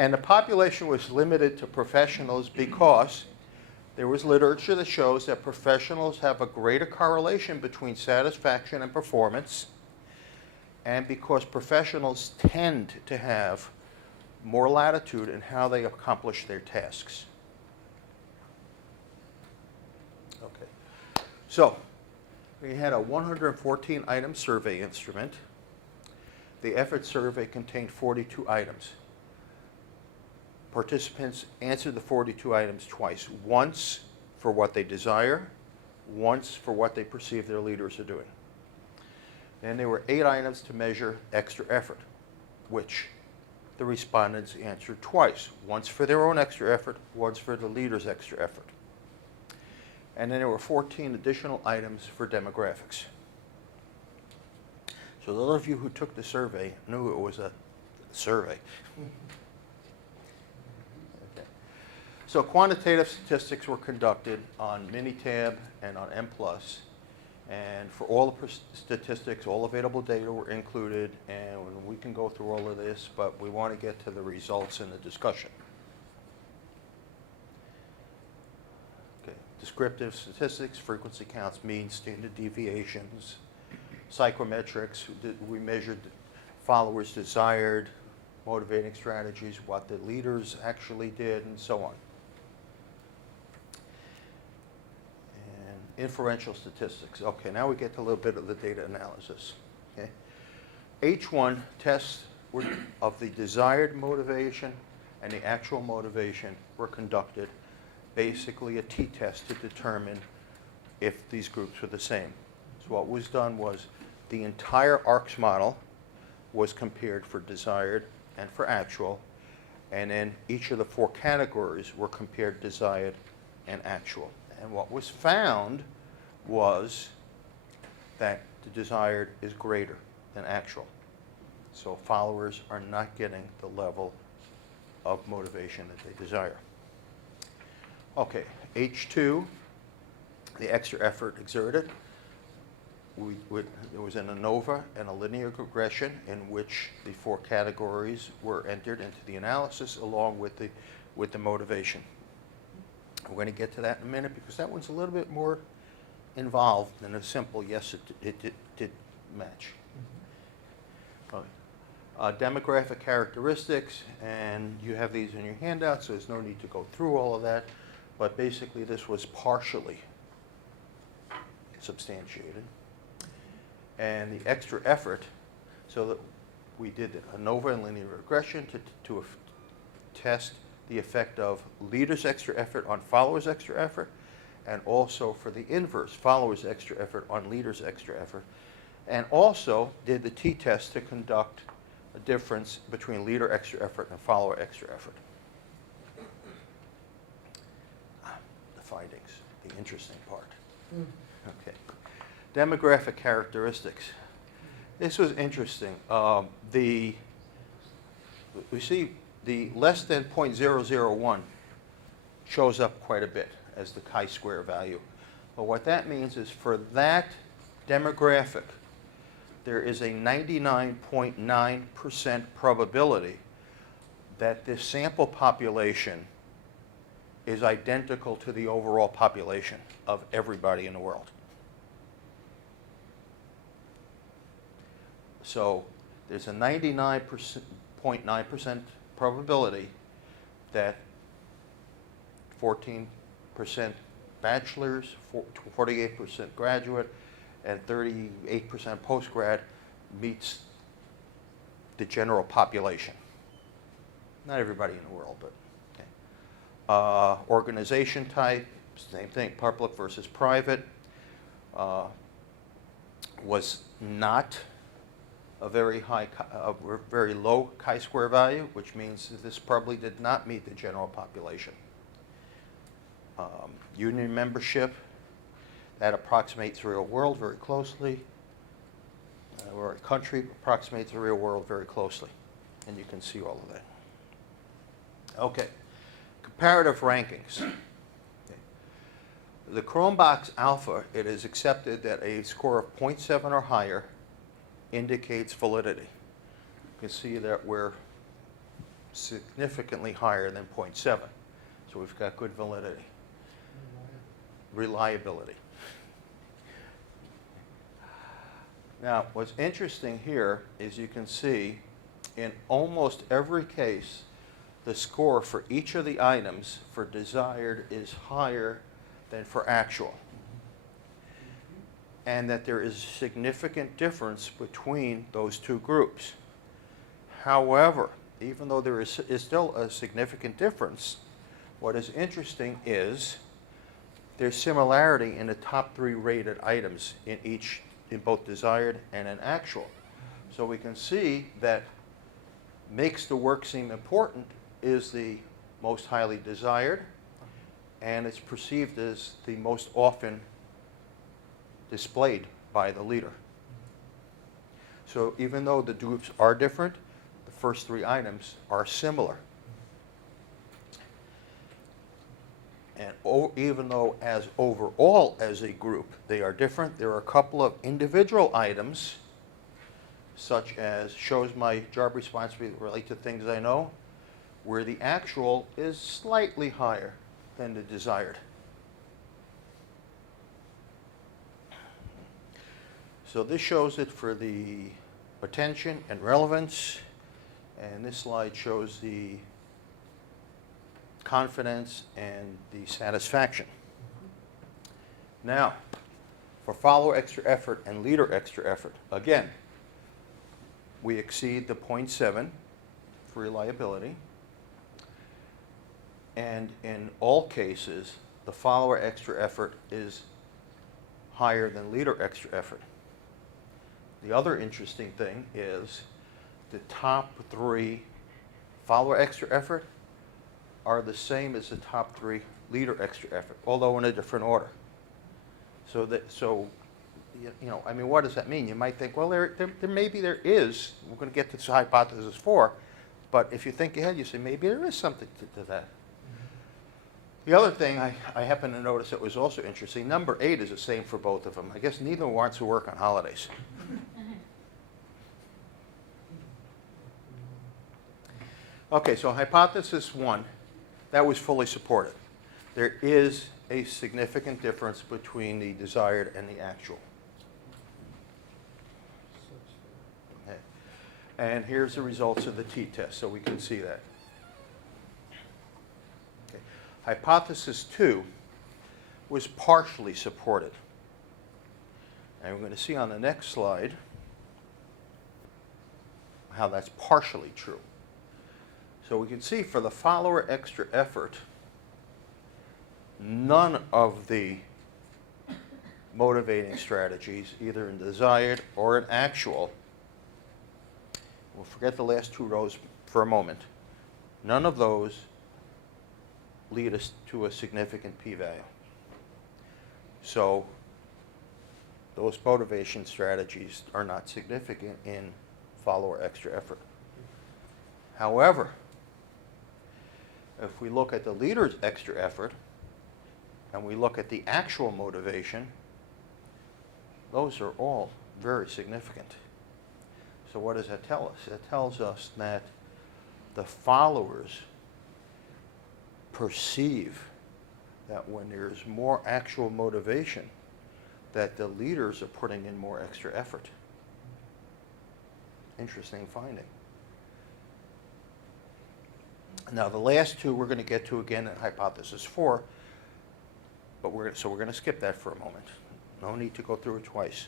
And the population was limited to professionals because there was literature that shows that professionals have a greater correlation between satisfaction and performance, and because professionals tend to have more latitude in how they accomplish their tasks. Okay. So, we had a 114-item survey instrument. The effort survey contained 42 items. Participants answered the 42 items twice, once for what they desire, once for what they perceive their leaders are doing. And there were 8 items to measure extra effort, which the respondents answered twice, once for their own extra effort, once for the leader's extra effort. And then there were 14 additional items for demographics. So those of you who took the survey knew it was a survey. Okay. So quantitative statistics were conducted on Minitab and on M+, and for all the statistics, all available data were included, and we can go through all of this, but we want to get to the results in the discussion. Descriptive statistics, frequency counts, means, standard deviations, psychometrics. We measured followers' desired motivating strategies, what the leaders actually did, and so on. And inferential statistics. Okay, now we get to a little bit of the data analysis. Okay. H1 tests of the desired motivation and the actual motivation were conducted, basically a t-test to determine if these groups were the same. So what was done was the entire ARCS model was compared for desired and for actual, and then each of the 4 categories were compared desired and actual. And what was found was that the desired is greater than actual. So followers are not getting the level of motivation that they desire. Okay, H2, the extra effort exerted. There was an ANOVA and a linear regression in which the 4 categories were entered into the analysis along with the motivation. We're going to get to that in a minute because that one's a little bit more involved than a simple yes, it did match. Demographic characteristics, and you have these in your handout, so there's no need to go through all of that. But basically, this was partially substantiated. And the extra effort, so that we did a ANOVA and linear regression to test the effect of leaders' extra effort on followers' extra effort, and also for the inverse, followers' extra effort on leaders' extra effort. And also did the t-test to conduct a difference between leader extra effort and follower extra effort. The findings, the interesting part. Okay. Demographic characteristics. This was interesting. We see the less than 0.001 shows up quite a bit as the chi-square value. But what that means is for that demographic, there is a 99.9% probability that this sample population is identical to the overall population of everybody in the world. So there's a 99.9% probability that 14% bachelors, 48% graduate, and 38% postgrad meets the general population. Not everybody in the world, but okay. Organization type, same thing, public versus private, was not a very low chi-square value, which means that this probably did not meet the general population. Union membership, that approximates the real world very closely, or a country approximates the real world very closely, and you can see all of that. Okay, comparative rankings. Okay. The Cronbach's alpha, it is accepted that a score of 0.7 or higher indicates validity. You can see that we're significantly higher than 0.7. So we've got good validity. Reliability. Now, what's interesting here is you can see in almost every case, the score for each of the items for desired is higher than for actual. And that there is significant difference between those two groups. However, even though there is still a significant difference, what is interesting is there's similarity in the top 3 rated items in both desired and in actual. So we can see that makes the work seem important is the most highly desired, and it's perceived as the most often displayed by the leader. So even though the groups are different, the first 3 items are similar. And even though as overall as a group they are different, there are a couple of individual items, such as shows my job responsibility relate to things I know, where the actual is slightly higher than the desired. So this shows it for the attention and relevance, and this slide shows the confidence and the satisfaction. Now, for follower extra effort and leader extra effort, again, we exceed the 0.7 for reliability, and in all cases, the follower extra effort is higher than leader extra effort. The other interesting thing is the top 3 follower extra effort are the same as the top 3 leader extra effort, although in a different order. So I mean, what does that mean? You might think, well, there maybe there is. We're going to get to this hypothesis 4, but if you think ahead, you say maybe there is something to that. The other thing I happen to notice that was also interesting, number 8 is the same for both of them. I guess neither wants to work on holidays. Okay, so hypothesis 1, that was fully supported. There is a significant difference between the desired and the actual. Okay. And here's the results of the t-test, so we can see that. Okay. Hypothesis 2 was partially supported. And we're going to see on the next slide how that's partially true. So we can see for the follower extra effort, none of the motivating strategies, either in desired or in actual, we'll forget the last 2 rows for a moment, none of those lead us to a significant p-value. So those motivation strategies are not significant in follower extra effort. However, if we look at the leader's extra effort and we look at the actual motivation, those are all very significant. So what does that tell us? It tells us that the followers perceive that when there's more actual motivation, that the leaders are putting in more extra effort. Interesting finding. Now, the last 2 we're going to get to again in hypothesis 4, but we're going to skip that for a moment. No need to go through it twice.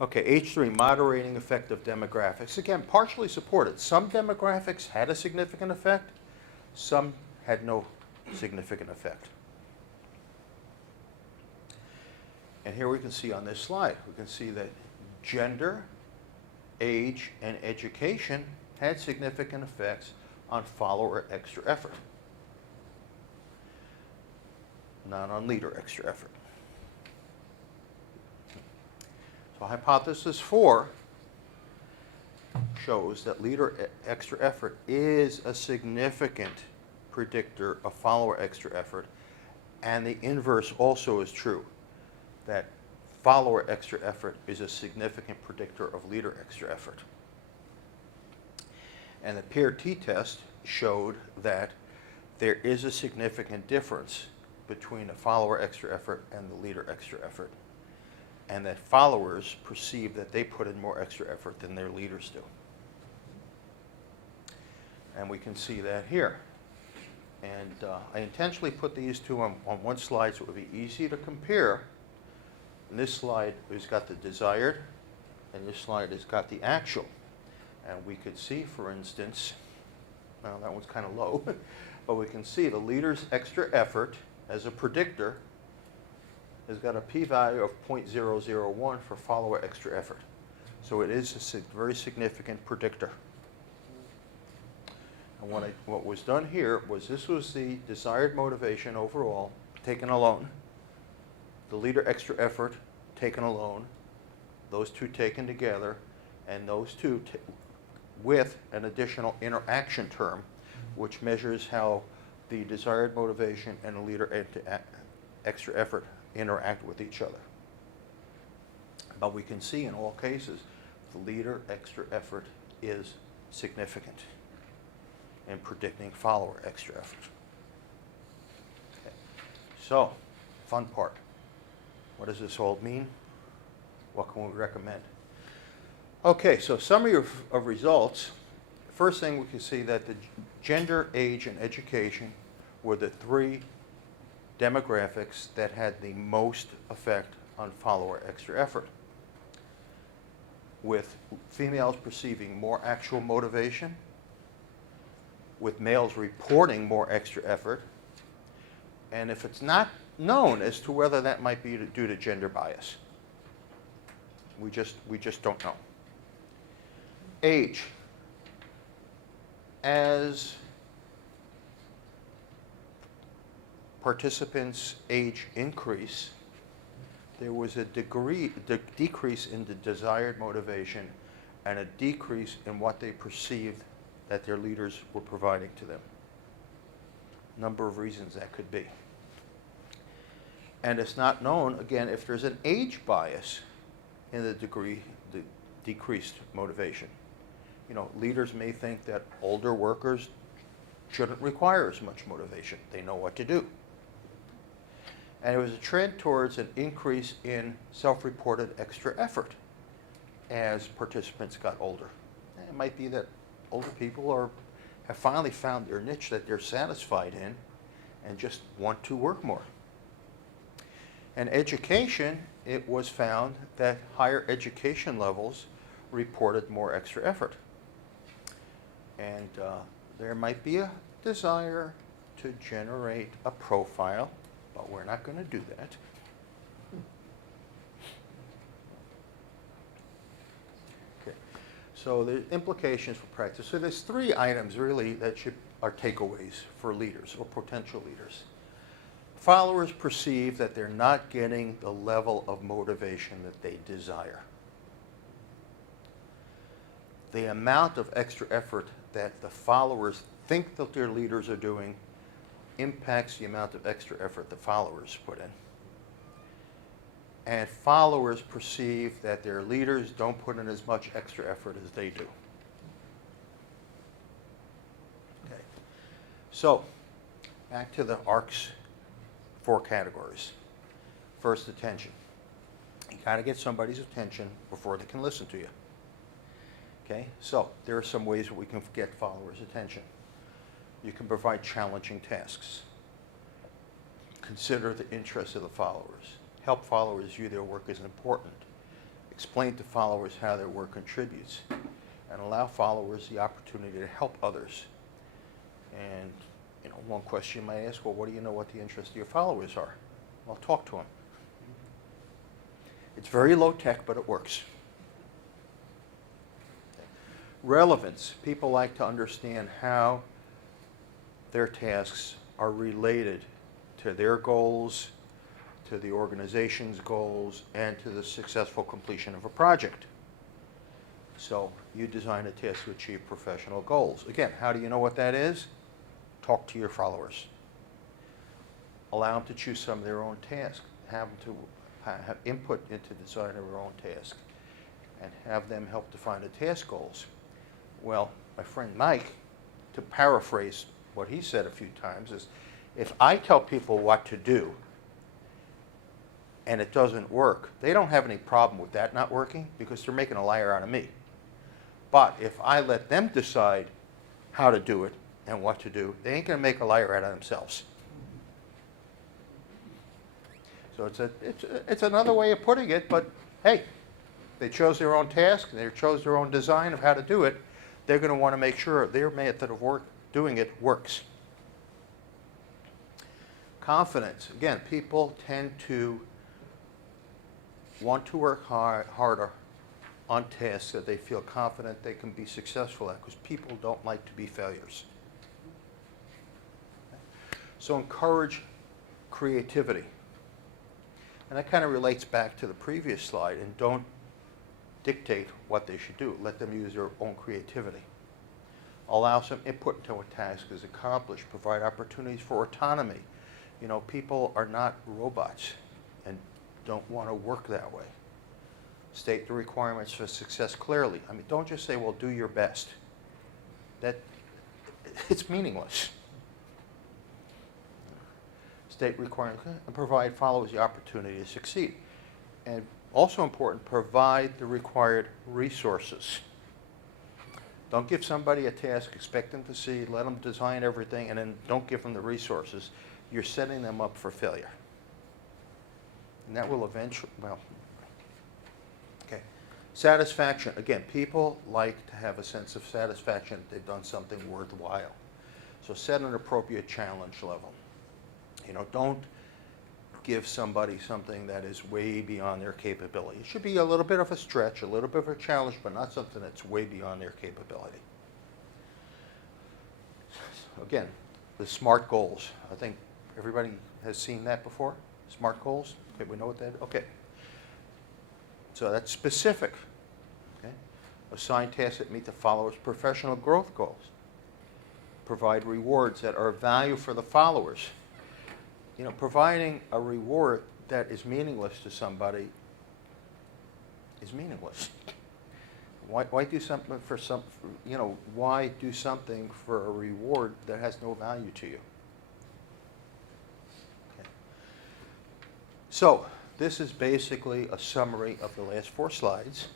Okay, H3, moderating effect of demographics. Again, partially supported. Some demographics had a significant effect. Some had no significant effect. And here we can see on this slide, we can see that gender, age, and education had significant effects on follower extra effort, not on leader extra effort. So hypothesis 4 shows that leader extra effort is a significant predictor of follower extra effort, and the inverse also is true, that follower extra effort is a significant predictor of leader extra effort. And the peer t-test showed that there is a significant difference between a follower extra effort and the leader extra effort, and that followers perceive that they put in more extra effort than their leaders do. And we can see that here. And I intentionally put these two on one slide so it would be easy to compare. And this slide has got the desired, and this slide has got the actual. And we could see, for instance, well, that one's kind of low, but we can see the leader's extra effort as a predictor has got a p-value of 0.001 for follower extra effort. So it is a very significant predictor. And what was done here was this was the desired motivation overall, taken alone, the leader extra effort taken alone, those two taken together, and those two with an additional interaction term, which measures how the desired motivation and the leader extra effort interact with each other. But we can see in all cases, the leader extra effort is significant in predicting follower extra effort. Okay. So, fun part. What does this all mean? What can we recommend? Okay, so summary of results. First thing we can see that the gender, age, and education were the three demographics that had the most effect on follower extra effort, with females perceiving more actual motivation, with males reporting more extra effort, and if it's not known as to whether that might be due to gender bias. We just don't know. Age. As participants' age increase, there was a decrease in the desired motivation and a decrease in what they perceived that their leaders were providing to them. Number of reasons that could be. And it's not known, again, if there's an age bias in the decreased motivation. You know, leaders may think that older workers shouldn't require as much motivation. They know what to do. And it was a trend towards an increase in self-reported extra effort as participants got older. And it might be that older people have finally found their niche that they're satisfied in and just want to work more. And education, it was found that higher education levels reported more extra effort. And there might be a desire to generate a profile, but we're not going to do that. Okay. So the implications for practice. So there's three items really that are takeaways for leaders or potential leaders. Followers perceive that they're not getting the level of motivation that they desire. The amount of extra effort that the followers think that their leaders are doing impacts the amount of extra effort the followers put in. And followers perceive that their leaders don't put in as much extra effort as they do. Okay. So, back to the ARC's 4 categories. First, attention. You got to get somebody's attention before they can listen to you. Okay, so there are some ways that we can get followers' attention. You can provide challenging tasks. Consider the interests of the followers. Help followers view their work as important. Explain to followers how their work contributes. And allow followers the opportunity to help others. And one question you might ask, well, what do you know what the interests of your followers are? Well, talk to them. It's very low tech, but it works. Relevance. People like to understand how their tasks are related to their goals, to the organization's goals, and to the successful completion of a project. So you design a task to achieve professional goals. Again, how do you know what that is? Talk to your followers. Allow them to choose some of their own tasks. Have them to have input into the design of their own task. And have them help define the task goals. Well, my friend Mike, to paraphrase what he said a few times, is if I tell people what to do and it doesn't work, they don't have any problem with that not working because they're making a liar out of me. But if I let them decide how to do it and what to do, they ain't going to make a liar out of themselves. So it's another way of putting it, but hey, they chose their own task, they chose their own design of how to do it. They're going to want to make sure their method of doing it works. Confidence. Again, people tend to want to work harder on tasks that they feel confident they can be successful at, because people don't like to be failures. So encourage creativity. And that kind of relates back to the previous slide, and don't dictate what they should do. Let them use their own creativity. Allow some input into a task is accomplished. Provide opportunities for autonomy. You know, people are not robots and don't want to work that way. State the requirements for success clearly. I mean, don't just say, well, do your best. It's meaningless. State requirements and provide followers the opportunity to succeed. And also important, provide the required resources. Don't give somebody a task, expect them to see, let them design everything, and then don't give them the resources. You're setting them up for failure. And that will eventually, well, okay. Satisfaction. Again, people like to have a sense of satisfaction if they've done something worthwhile. So set an appropriate challenge level. You know, don't give somebody something that is way beyond their capability. It should be a little bit of a stretch, a little bit of a challenge, but not something that's way beyond their capability. Again, the SMART goals. I think everybody has seen that before. SMART goals. Okay, we know what that is. Okay. So that's specific. Okay. Assign tasks that meet the followers' professional growth goals. Provide rewards that are of value for the followers. You know, providing a reward that is meaningless to somebody is meaningless. Why do something for why do something for a reward that has no value to you? Okay. So this is basically a summary of the last 4 slides.